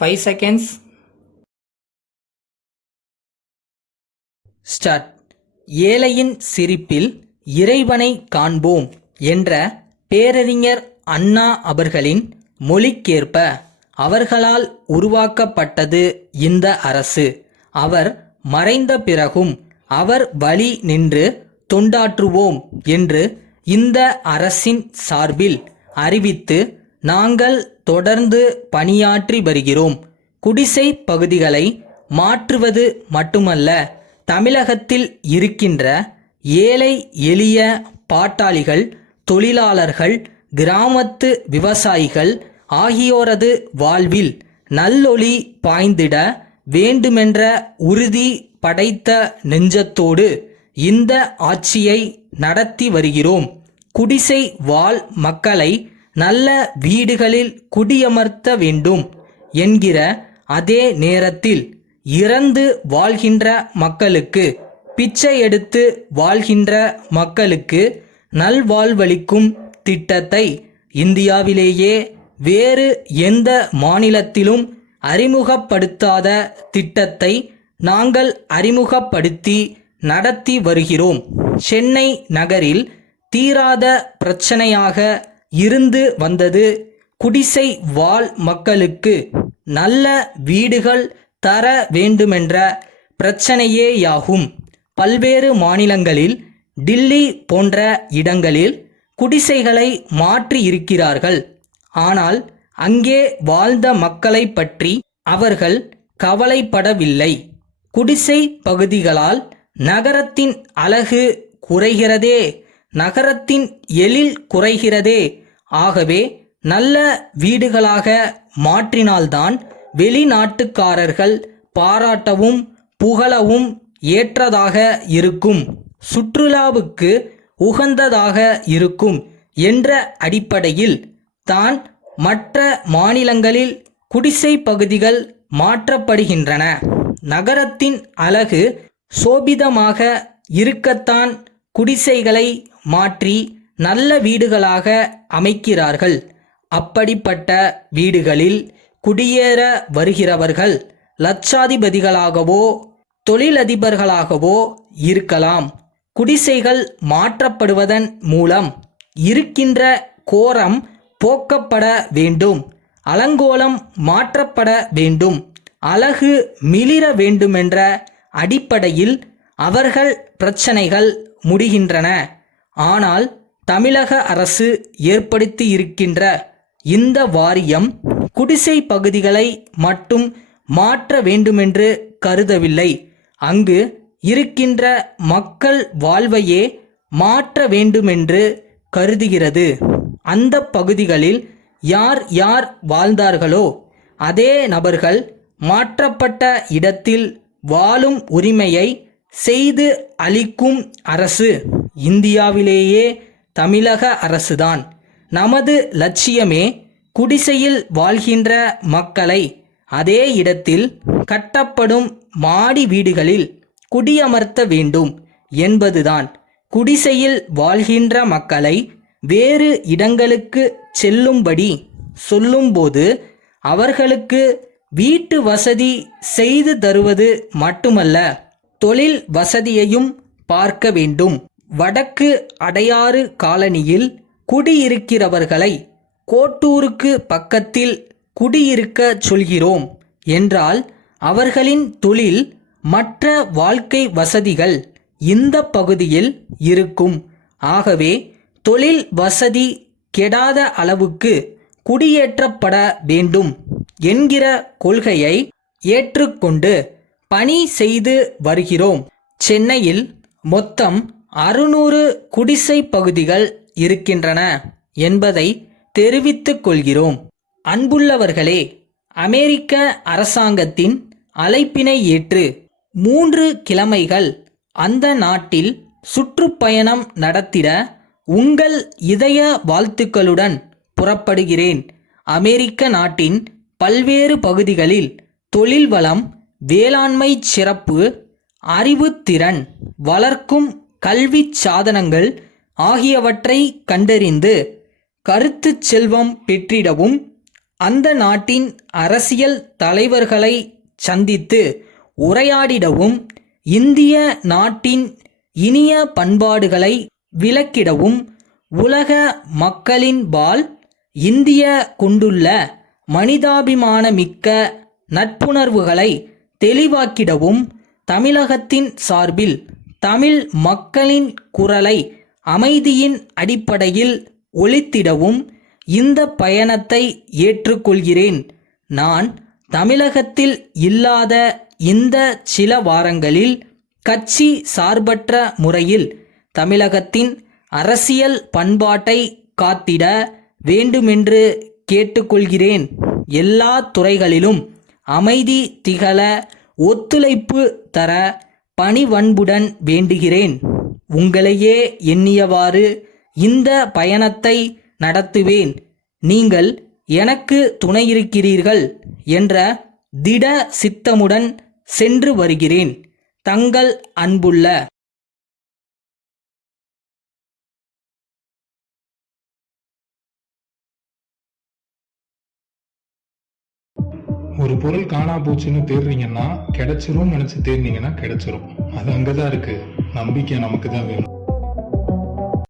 5 seconds. Start. ஏழையின் சிரிப்பில் இறைவனை காண்போம் என்ற பேரறிஞர் அண்ணா அவர்களின் மொழிக்கேற்ப அவர்களால் உருவாக்கப்பட்டது இந்த அரசு. அவர் மறைந்த பிறகும் அவர் வழி நின்று தொண்டாற்றுவோம் என்று இந்த அரசின் சார்பில் அறிவித்து நாங்கள் தொடர்ந்து பணியாற்றி வருகிறோம். குடிசை பகுதிகளை மாற்றுவது மட்டுமல்ல, தமிழகத்தில் இருக்கின்ற ஏழை எளிய பாட்டாளிகள், தொழிலாளர்கள், கிராமத்து விவசாயிகள் ஆகியோரது வாழ்வில் நல்லொளி பாய்ந்திட வேண்டுமென்ற உறுதி படைத்த நெஞ்சத்தோடு இந்த ஆட்சியை நடத்தி வருகிறோம். குடிசை வாழ் மக்களை நல்ல வீடுகளில் குடியமர்த்த வேண்டும் என்கிற அதே நேரத்தில் இறந்து வாழ்கின்ற மக்களுக்கு, பிச்சை எடுத்து வாழ்கின்ற மக்களுக்கு நல்வாழ்வளிக்கும் திட்டத்தை இந்தியாவிலேயே வேறு எந்த மாநிலத்திலும் அறிமுகப்படுத்தாத திட்டத்தை நாங்கள் அறிமுகப்படுத்தி நடத்தி வருகிறோம். சென்னை நகரில் தீராத பிரச்சனையாக இருந்து வந்தது குடிசை வாழ் மக்களுக்கு நல்ல வீடுகள் தர வேண்டுமென்ற பிரச்சனையேயாகும். பல்வேறு மாநிலங்களில், டில்லி போன்ற இடங்களில் குடிசைகளை மாற்றி இருக்கிறார்கள். ஆனால் அங்கே வாழ்ந்த மக்களை பற்றி அவர்கள் கவலைப்படவில்லை. குடிசை பகுதிகளால் நகரத்தின் அழகு குறைகிறதே, நகரத்தின் எழில் குறைகிறதே. ஆகவே நல்ல வீடுகளாக மாற்றினால்தான் வெளிநாட்டுக்காரர்கள் பாராட்டவும் புகழவும் ஏற்றதாக இருக்கும், சுற்றுலாவுக்கு உகந்ததாக இருக்கும் என்ற அடிப்படையில் தான் மற்ற மாநிலங்களில் குடிசை பகுதிகள் மாற்றப்படுகின்றன. நகரத்தின் அழகு சோபிதமாக இருக்கத்தான் குடிசைகளை மாற்றி நல்ல வீடுகளாக அமைக்கிறார்கள். அப்படிப்பட்ட வீடுகளில் குடியேற வருகிறவர்கள் லட்சாதிபதிகளாகவோ தொழிலதிபர்களாகவோ இருக்கலாம். குடிசைகள் மாற்றப்படுவதன் மூலம் இருக்கின்ற கோரம் போக்கப்பட வேண்டும், அலங்கோலம் மாற்றப்பட வேண்டும், அழகு மிளிர வேண்டுமென்ற அடிப்படையில் அவர்கள் பிரச்சனைகள் முடிகின்றன. ஆனால் தமிழக அரசு ஏற்படுத்தி இருக்கின்ற இந்த வாரியம் குடிசை பகுதிகளை மட்டும் மாற்ற வேண்டுமென்று கருதவில்லை, அங்கு இருக்கின்ற மக்கள் வாழ்வையே மாற்ற வேண்டுமென்று கருதுகிறது. அந்த பகுதிகளில் யார் யார் வாழ்ந்தார்களோ அதே நபர்கள் மாற்றப்பட்ட இடத்தில் வாழும் உரிமையை செய்து அளிக்கும் அரசு இந்தியாவிலேயே தமிழக அரசுதான். நமது லட்சியமே குடிசையில் வாழ்கின்ற மக்களை அதே இடத்தில் கட்டப்படும் மாடி வீடுகளில் குடியமர்த்த வேண்டும் என்பதுதான். குடிசையில் வாழ்கின்ற மக்களை வேறு இடங்களுக்கு செல்லும்படி சொல்லும்போது அவர்களுக்கு வீட்டு வசதி செய்து தருவது மட்டுமல்ல, தொழில் வசதியையும் பார்க்க வேண்டும். வடக்கு அடையாறு காலனியில் குடியிருக்கிறவர்களை கோட்டூருக்கு பக்கத்தில் குடியிருக்க சொல்கிறோம் என்றால் அவர்களின் தொழில் மற்ற வாழ்க்கை வசதிகள் இந்த பகுதியில் இருக்கும். ஆகவே தொழில் வசதி கெடாத அளவுக்கு குடியேற்றப்பட வேண்டும் என்கிற கொள்கையை ஏற்றுக்கொண்டு பணி செய்து வருகிறோம். சென்னையில் மொத்தம் 600 குடிசை பகுதிகள் இருக்கின்றன என்பதை தெரிவித்துக் கொள்கிறோம். அன்புள்ளவர்களே, அமெரிக்க அரசாங்கத்தின் அழைப்பினை ஏற்று 3 கிழமைகள் அந்த நாட்டில் சுற்றுப்பயணம் நடத்திட உங்கள் இதய வாழ்த்துக்களுடன் புறப்படுகிறேன். அமெரிக்க நாட்டின் பல்வேறு பகுதிகளில் தொழில் வளம், வேளாண்மை சிறப்பு, அறிவுத்திறன் வளர்க்கும் கல்வி சாதனங்கள் ஆகியவற்றை கண்டறிந்து கருத்து செல்வம் பெற்றிடவும் அந்த நாட்டின் அரசியல் தலைவர்களை சந்தித்து உரையாடிடவும், இந்திய நாட்டின் இனிய பண்பாடுகளை விளக்கிடவும், உலக மக்களின்பால் இந்திய கொண்டுள்ள மனிதாபிமானமிக்க நட்புணர்வுகளை தெளிவாக்கிடவும், தமிழகத்தின் சார்பில் தமிழ் மக்களின் குரலை அமைதியின் அடிப்படையில் ஒலித்திடவும் இந்த பயணத்தை ஏற்றுக்கொள்கிறேன். நான் தமிழகத்தில் இல்லாத இந்த சில வாரங்களில் கட்சி சார்பற்ற முறையில் தமிழகத்தின் அரசியல் பண்பாட்டை காத்திட வேண்டுமென்று கேட்டுக்கொள்கிறேன். எல்லா துறைகளிலும் அமைதி திகழ ஒத்துழைப்பு தர பணிவன்புடன் வேண்டுகிறேன். உங்களையே எண்ணியவாறு இந்த பயணத்தை நடத்துவேன். நீங்கள் எனக்கு துணையிருக்கிறீர்கள் என்ற திட சித்தமுடன் சென்று வருகிறேன். தங்கள் அன்புள்ள ஒரு பொருள் காணா போச்சுன்னு தேடுறீங்கன்னா கிடைச்சிரும் நினைச்சு தேடினீங்கன்னா கிடைச்சிரும். அது அங்கதான் இருக்கு. நம்பிக்கை நமக்கு தான் வேணும்.